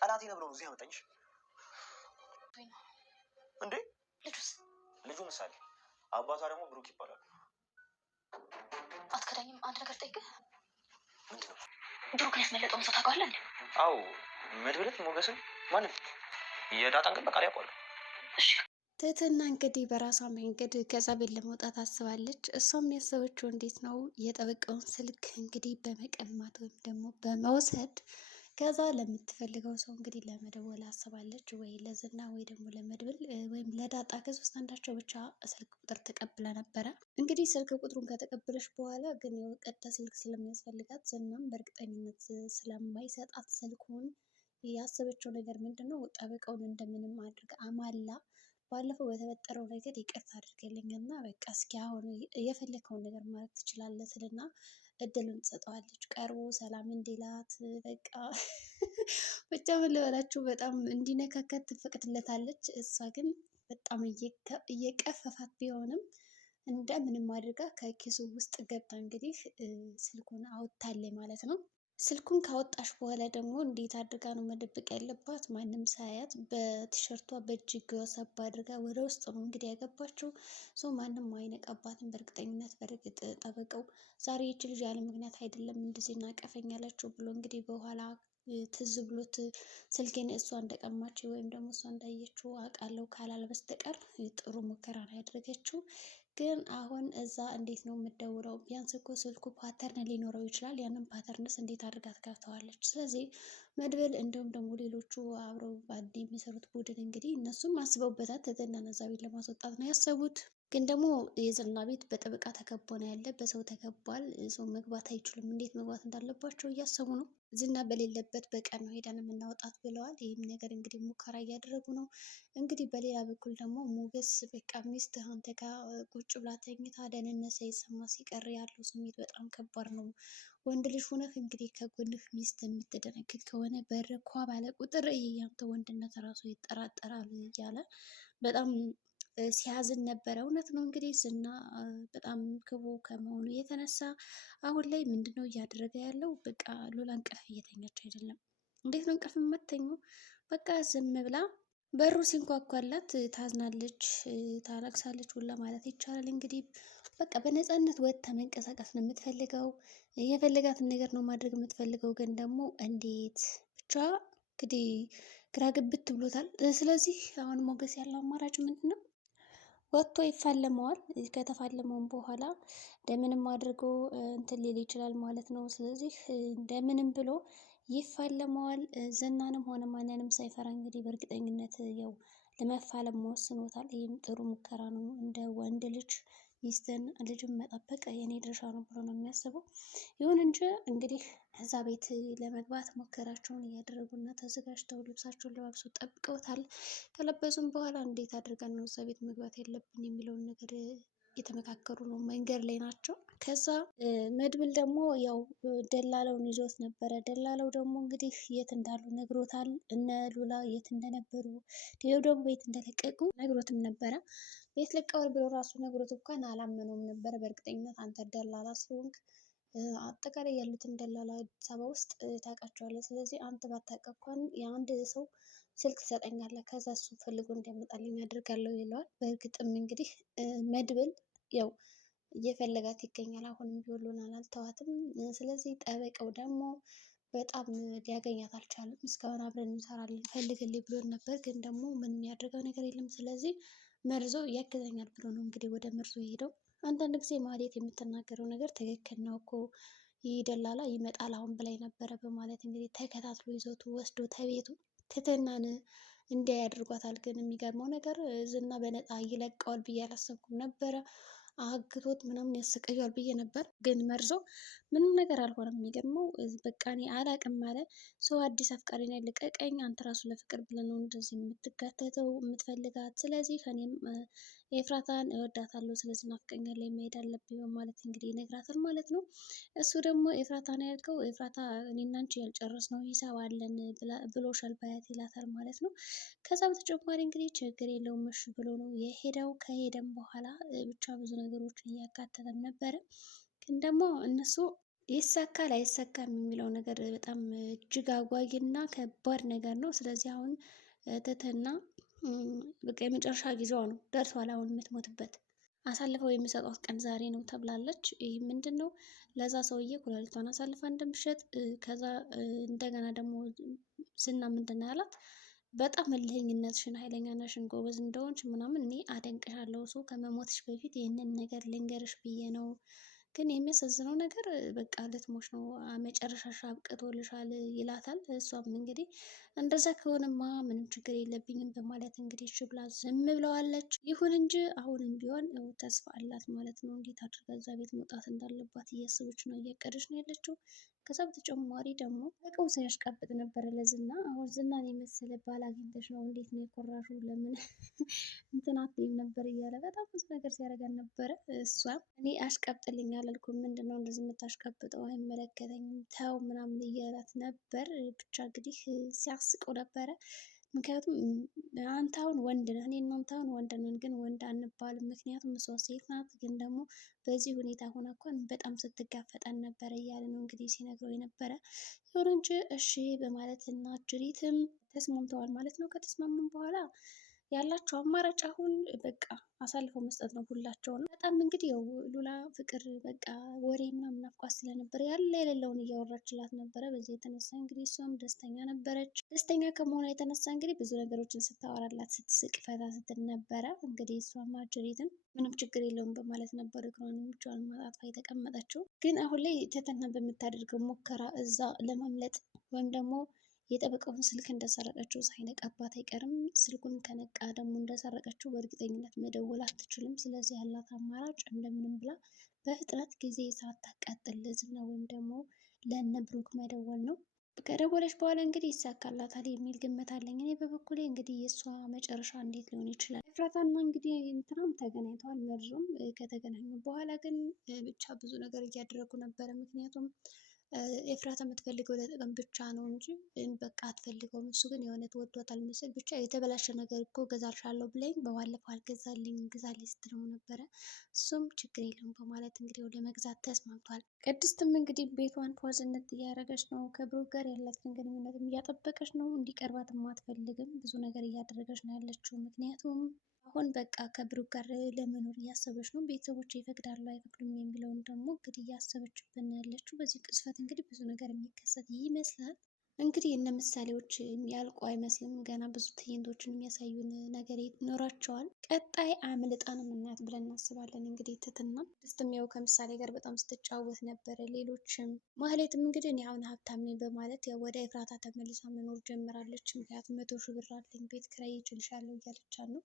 ጠላቴ ነው ብሎ ነው እዚህ ያመጣኝ እንዴ? ልጁ ምሳሌ፣ አባቷ ደግሞ ብሩክ ይባላል። አትከዳኝም? አንድ ነገር ጠይቅህ። ምንድን ነው? ብሩክን ያስመለጠውን ሰው ታውቀዋለህ እንዴ? አዎ፣ መድብለት ሞገስን። ማንም የዳጣን ግን በቃ ያውቀዋል። እሺ። ትህትና እንግዲህ በራሷ መንገድ ከዛ ቤት ለመውጣት አስባለች። እሷም ያሰበችው እንዴት ነው የጠበቃውን ስልክ እንግዲህ በመቀማት ወይም ደግሞ በመውሰድ ከዛ ለምትፈልገው ሰው እንግዲህ ለመደወል አስባለች። ወይ ለዝና ወይ ደግሞ ለመድብል ወይም ለዳጣ ከሶስት አንዳቸው ብቻ ስልክ ቁጥር ተቀብላ ነበረ። እንግዲህ ስልክ ቁጥሩን ከተቀበለች በኋላ ግን የቀጥታ ስልክ ስለሚያስፈልጋት ዝናም በእርግጠኝነት ስለማይሰጣት ስልኩን ያሰበችው ነገር ምንድን ነው ጠበቃውን እንደምንም አድርጋ አማላ ባለፈው በተፈጠረው ነገር ይቅርታ አድርገልኝ እና በቃ እስኪ አሁን የፈለከውን ነገር ማድረግ ትችላለህ ስልና እድሉን ትሰጠዋለች። ቀርቦ ሰላም እንዲላት በቃ ብቻ ምን ልበላችሁ በጣም እንዲነካከት ትፈቅድለታለች። እሷ ግን በጣም እየቀፈፋት ቢሆንም እንደምንም አድርጋ ከኪሱ ውስጥ ገብታ እንግዲህ ስልኩን አውጥታለች ማለት ነው። ስልኩን ካወጣሽ በኋላ ደግሞ እንዴት አድርጋ ነው መደበቅ ያለባት? ማንም ሳያት በቲሸርቷ በእጅጌዋ ሰባ አድርጋ ወደ ውስጥ ነው እንግዲህ ያገባችው። ሰው ማንም አይነቃባትም በእርግጠኝነት። በእርግጥ ጠበቀው ዛሬ ይች ልጅ ያለ ምክንያት አይደለም እንደዚህ እናቀፈኛለችው ብሎ እንግዲህ በኋላ ትዝ ብሎት ስልኬን እሷ እንደቀማች ወይም ደግሞ እሷ እንዳየችው አውቃለሁ ካላለ በስተቀር ጥሩ ሙከራ ነው ያደረገችው። ግን አሁን እዛ እንዴት ነው የምትደውለው? ቢያንስ እኮ ስልኩ ፓተርን ሊኖረው ይችላል። ያንን ፓተርንስ እንዴት አድርጋ ትከፍተዋለች? ስለዚህ መድብል እንዲሁም ደግሞ ሌሎቹ አብረው በአንድ የሚሰሩት ቡድን እንግዲህ እነሱም አስበውበታል። ትህትናን እዛ ቤት ለማስወጣት ነው ያሰቡት። ግን ደግሞ የዝና ቤት በጠበቃ ተከቦ ነው ያለ፣ በሰው ተከቧል። ሰው መግባት አይችሉም። እንዴት መግባት እንዳለባቸው እያሰቡ ነው። ዝና በሌለበት በቀን ነው ሄደን የምናወጣት ብለዋል። ይህም ነገር እንግዲህ ሙከራ እያደረጉ ነው። እንግዲህ በሌላ በኩል ደግሞ ሞገስ በቃ ሚስት አንተ ጋር ቁጭ ብላ ተኝታ ደህንነት ሳይሰማ ሲቀር ያለው ስሜት በጣም ከባድ ነው። ወንድ ልጅ ሆነህ እንግዲህ ከጎንህ ሚስት የምትደነግጥ ከሆነ በር ኳ ባለ ቁጥር ያንተ ወንድነት ራሱ ይጠራጠራል እያለ በጣም ሲያዝን ነበረ። እውነት ነው እንግዲህ ዝና በጣም ክቡ ከመሆኑ የተነሳ አሁን ላይ ምንድነው እያደረገ ያለው? በቃ ሉላ እንቅልፍ እየተኛች አይደለም። እንዴት ነው እንቅልፍ የምተኘው? በቃ ዝም ብላ በሩ ሲንኳኳላት ታዝናለች፣ ታለቅሳለች ሁላ ማለት ይቻላል። እንግዲህ በቃ በነፃነት ወጥታ መንቀሳቀስ ነው የምትፈልገው። የፈለጋትን ነገር ነው ማድረግ የምትፈልገው። ግን ደግሞ እንዴት ብቻ እንግዲህ ግራ ግብት ብሎታል። ስለዚህ አሁን ሞገስ ያለው አማራጭ ምንድን ነው? ወጥቶ ይፋለመዋል። ከተፋለመውን በኋላ እንደምንም አድርጎ እንትን ሊል ይችላል ማለት ነው። ስለዚህ እንደምንም ብሎ ይፋለመዋል። ዝናንም ሆነ ማንንም ሳይፈራ እንግዲህ በእርግጠኝነት ያው ለመፋለም ወስኖታል። ይህም ጥሩ ሙከራ ነው። እንደ ወንድ ልጅ ሚስትን ልጅን መጠበቅ የኔ ድርሻ ነው ብሎ ነው የሚያስበው። ይሁን እንጂ እንግዲህ እዛ ቤት ለመግባት ሙከራቸውን እያደረጉና ተዘጋጅተው ልብሳቸውን ለባብሰው ጠብቀውታል። ከለበሱም በኋላ እንዴት አድርገን ነው እዛ ቤት መግባት ያለብን የሚለውን ነገር እየተመካከሩ ነው። መንገድ ላይ ናቸው። ከዛ መድብል ደግሞ ያው ደላለውን ይዞት ነበረ። ደላለው ደግሞ እንግዲህ የት እንዳሉ ነግሮታል። እነ ሉላ የት እንደነበሩ ሌላው ደግሞ ቤት እንደለቀቁ ነግሮትም ነበረ። ቤት ለቀዋል ብሎ ራሱ ነግሮት እንኳን አላመነውም ነበረ። በእርግጠኝነት አንተ ደላላ ስለሆንክ አጠቃላይ ያሉትን ደላላ አዲስ አበባ ውስጥ ታውቃቸዋለህ። ስለዚህ አንተ ባታውቅ እንኳን የአንድ ሰው ስልክ ትሰጠኛለህ፣ ከዛ እሱ ፈልጎ እንዲያመጣልኝ አድርጋለሁ ይለዋል። በእርግጥም እንግዲህ መድብል ያው እየፈለጋት ይገኛል። አሁንም ቢሆን ሉላን አልተዋትም። ስለዚህ ጠበቃው ደግሞ በጣም ሊያገኛት አልቻለም። እስካሁን አብረን እንሰራለን ፈልግልኝ ብሎን ነበር፣ ግን ደግሞ ምንም ያደርገው ነገር የለም። ስለዚህ መርዞ ያግዘኛል ብሎ ነው እንግዲህ ወደ መርዞ የሄደው። አንዳንድ ጊዜ ማህሌት የምትናገረው ነገር ትክክል ነው እኮ ይህ ደላላ ይመጣል አሁን ብላይ ነበረ በማለት እንግዲህ ተከታትሎ ይዞቱ ወስዶ ተቤቱ ትህትናን እንዲያ ያደርጓታል። ግን የሚገርመው ነገር ዝና በነፃ ይለቀዋል ብዬ አላሰብኩም ነበረ። አግቶት ምናምን ያሰቃየዋል ብዬ ነበር። ግን መርዞ ምንም ነገር አልሆነም። የሚገርመው በቃ እኔ አላቅም አለ። ሰው አዲስ አፍቃሪ ነው ልቀቀኝ፣ አንተ ራሱ ለፍቅር ብለህ ነው እንደዚህ የምትጋተተው የምትፈልጋት። ስለዚህ ከኔም ኤፍራታን እወዳታለሁ፣ ስለዚህ ናፍቀኛለች፣ መሄድ አለብኝ በማለት እንግዲህ ይነግራታል ማለት ነው። እሱ ደግሞ ኤፍራታን ያልከው ኤፍራታ እኔና አንቺ ያልጨረስነው ሂሳብ አለን ብሎሻል ባያት ይላታል ማለት ነው። ከዛ በተጨማሪ እንግዲህ ችግር የለውም እሺ ብሎ ነው የሄደው። ከሄደም በኋላ ብቻ ብዙ ነገሮችን እያካተተም ነበረ። ግን ደግሞ እነሱ ይሳካል አይሳካም የሚለው ነገር በጣም እጅግ አጓጊና ከባድ ነገር ነው። ስለዚህ አሁን ትህትና በቃ የመጨረሻ ጊዜዋ ነው ደርሷል። አሁን የምትሞትበት አሳልፈው የሚሰጧት ቀን ዛሬ ነው ተብላለች። ይህ ምንድን ነው? ለዛ ሰውዬ ኩላሊቷን አሳልፋ እንደምትሸጥ ከዛ እንደገና ደግሞ ዝና ምንድን ነው ያላት? በጣም እልህኝነትሽን፣ ኃይለኛነትሽን፣ ጎበዝ እንደሆንሽ ምናምን እኔ አደንቅሻለሁ። ሰው ከመሞትሽ በፊት ይህንን ነገር ልንገርሽ ብዬ ነው። ግን የሚያሳዝነው ነገር በቃ ልትሞች ነው፣ መጨረሻሽ አብቅቶልሻል ይላታል። እሷም እንግዲህ እንደዛ ከሆነማ ምንም ችግር የለብኝም በማለት እንግዲህ እሺ ብላ ዝም ብለዋለች። ይሁን እንጂ አሁንም ቢሆን ተስፋ አላት ማለት ነው። እንዴት አድርጋ እዛ ቤት መውጣት እንዳለባት እያሰበች ነው፣ እያቀደች ነው ያለችው። ከዛ በተጨማሪ ደግሞ በቀው ሲያሽቃብጥ ነበረ ለዝና። አሁን ዝናን የመሰለ ባል አግኝተሽ ነው እንዴት ነው የኮራሹ? ለምን እንትን አትይም ነበር እያለ በጣም ብዙ ነገር ሲያደርጋን ነበረ። እሷም እኔ አሽቀብጥልኝ አላልኩም፣ ምንድን ነው እንደዚህ የምታሽቀብጠው? አይመለከተኝም ተው ምናምን እያላት ነበር። ብቻ እንግዲህ ሲያስቀው ነበረ። ምክንያቱም አንተ አሁን ወንድ ነህ፣ እኔ እናንተ አሁን ወንድ ነን፣ ግን ወንድ አንባልም። ምክንያቱም እሷ ሴት ናት፣ ግን ደግሞ በዚህ ሁኔታ ሆና እንኳን በጣም ስትጋፈጠን ነበረ እያለ ነው እንግዲህ ሲነግረው የነበረ። ይሁን እንጂ እሺ በማለት እና ጅሪትም ተስማምተዋል ማለት ነው። ከተስማሙም በኋላ ያላቸው አማራጭ አሁን በቃ አሳልፈው መስጠት ነው ሁላቸውንም። በጣም እንግዲህ ያው ሉላ ፍቅር በቃ ወሬ ምናምን ናፍቋት ስለነበረ ያለ የሌለውን እያወራችላት ነበረ። በዚህ የተነሳ እንግዲህ እሷም ደስተኛ ነበረች። ደስተኛ ከመሆኗ የተነሳ እንግዲህ ብዙ ነገሮችን ስታወራላት ስትስቅ ፈታ ስትል ነበረ። እንግዲህ እሷም አጅሪትም ምንም ችግር የለውም በማለት ነበር እግሯንም እጇን ማጣጥፋ የተቀመጠችው። ግን አሁን ላይ ትህትና በምታደርገው ሙከራ እዛ ለማምለጥ ወይም ደግሞ የጠበቃውን ስልክ እንደሰረቀችው ሳይነቃባት አይቀርም። ስልኩን ከነቃ ደግሞ እንደሰረቀችው በእርግጠኝነት መደወል አትችልም። ስለዚህ ያላት አማራጭ እንደምንም ብላ በፍጥነት ጊዜ ሳታቃጥል ለዝና ወይም ደግሞ ለእነ ብሩክ መደወል ነው። ከደወለች በኋላ እንግዲህ ይሳካላታል የሚል ግምት አለኝ። እኔ በበኩሌ እንግዲህ የእሷ መጨረሻ እንዴት ሊሆን ይችላል? ኤፍራታና እንግዲህ እንትናም ተገናኝተዋል። መርዞም ከተገናኙ በኋላ ግን ብቻ ብዙ ነገር እያደረጉ ነበረ። ምክንያቱም ኤፍራታ የምትፈልገው ለጥቅም ብቻ ነው እንጂ በቃ አትፈልገውም። እሱ ግን የሆነ ወዷታል መሰል። ብቻ የተበላሸ ነገር እኮ ገዛልሻለሁ ብለኝ በባለፈው አልገዛልኝ ግዛልኝ ስትለው ነበረ። እሱም ችግር የለውም በማለት እንግዲህ ወደ መግዛት ተስማምቷል። ቅድስትም እንግዲህ ቤቷን ፏዝነት እያደረገች ነው። ከብሩክ ጋር ያላትን ግንኙነትም እያጠበቀች ነው። እንዲቀርባትም አትፈልግም። ብዙ ነገር እያደረገች ነው ያለችው። ምክንያቱም አሁን በቃ ከብሩክ ጋር ለመኖር እያሰበች ነው። ቤተሰቦች ይፈቅዳሉ አይፈቅዱም የሚለውን ደግሞ እንግዲህ እያሰበችብን ያለችው። በዚህ ቅጽበት እንግዲህ ብዙ ነገር የሚከሰት ይመስላል። እንግዲህ እነ ምሳሌዎች የሚያልቁ አይመስልም። ገና ብዙ ትዕይንቶችን የሚያሳዩን ነገር ይኖራቸዋል። ቀጣይ አምልጣ ነው የምናያት ብለን እናስባለን። እንግዲህ ትህትና ቅድስትም ያው ከምሳሌ ጋር በጣም ስትጫወት ነበረ። ሌሎችም ማህሌትም እንግዲህ እኔ አሁን ሀብታም ነኝ በማለት ያው ወደ ኤፍራታ ተመልሳ መኖር ጀምራለች። ምክንያቱም 100 ሺህ ብር አለኝ ቤት ኪራይ ይችልሻለሁ እያለቻት ነው።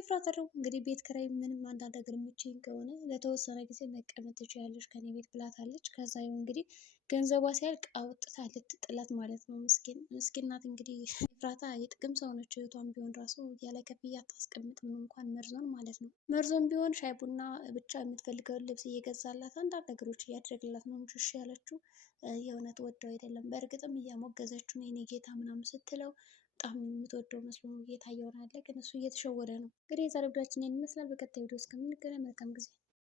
ኤፍራታ ደግሞ እንግዲህ ቤት ኪራይ ምንም አንዳንድ ነገር የምችኝ ከሆነ ለተወሰነ ጊዜ መቀመጥ ትችያለሽ ከኔ ቤት ብላታለች። ከዛ ይኸው እንግዲህ ገንዘቧ ሲያልቅ አውጥታ ልትጥላት ማለት ነው። ምስኪን ናት እንግዲህ ኤፍራታ የጥቅም ሰው ነች። እህቷን ቢሆን ራሱ ያለ ክፍያ አታስቀምጥም እንኳን መርዞን ማለት ነው። መርዞን ቢሆን ሻይ ቡና ብቻ የምትፈልገውን ልብስ እየገዛላት አንዳንድ ነገሮች እያደረግላት ነው እንጂ እሺ ያለችው የእውነት ወደው አይደለም። በእርግጥም እያሞገዘችው ነው የኔ ጌታ ምናምን ስትለው በጣም የምትወደው መስሎ ጌታ እየሆነ ያለ ግን እሱ እየተሸወደ ነው። እንግዲህ የዛሬ ቪዲዮአችን ይመስላል። በቀጣይ ቪዲዮ እስከምንገናኝ መልካም ጊዜ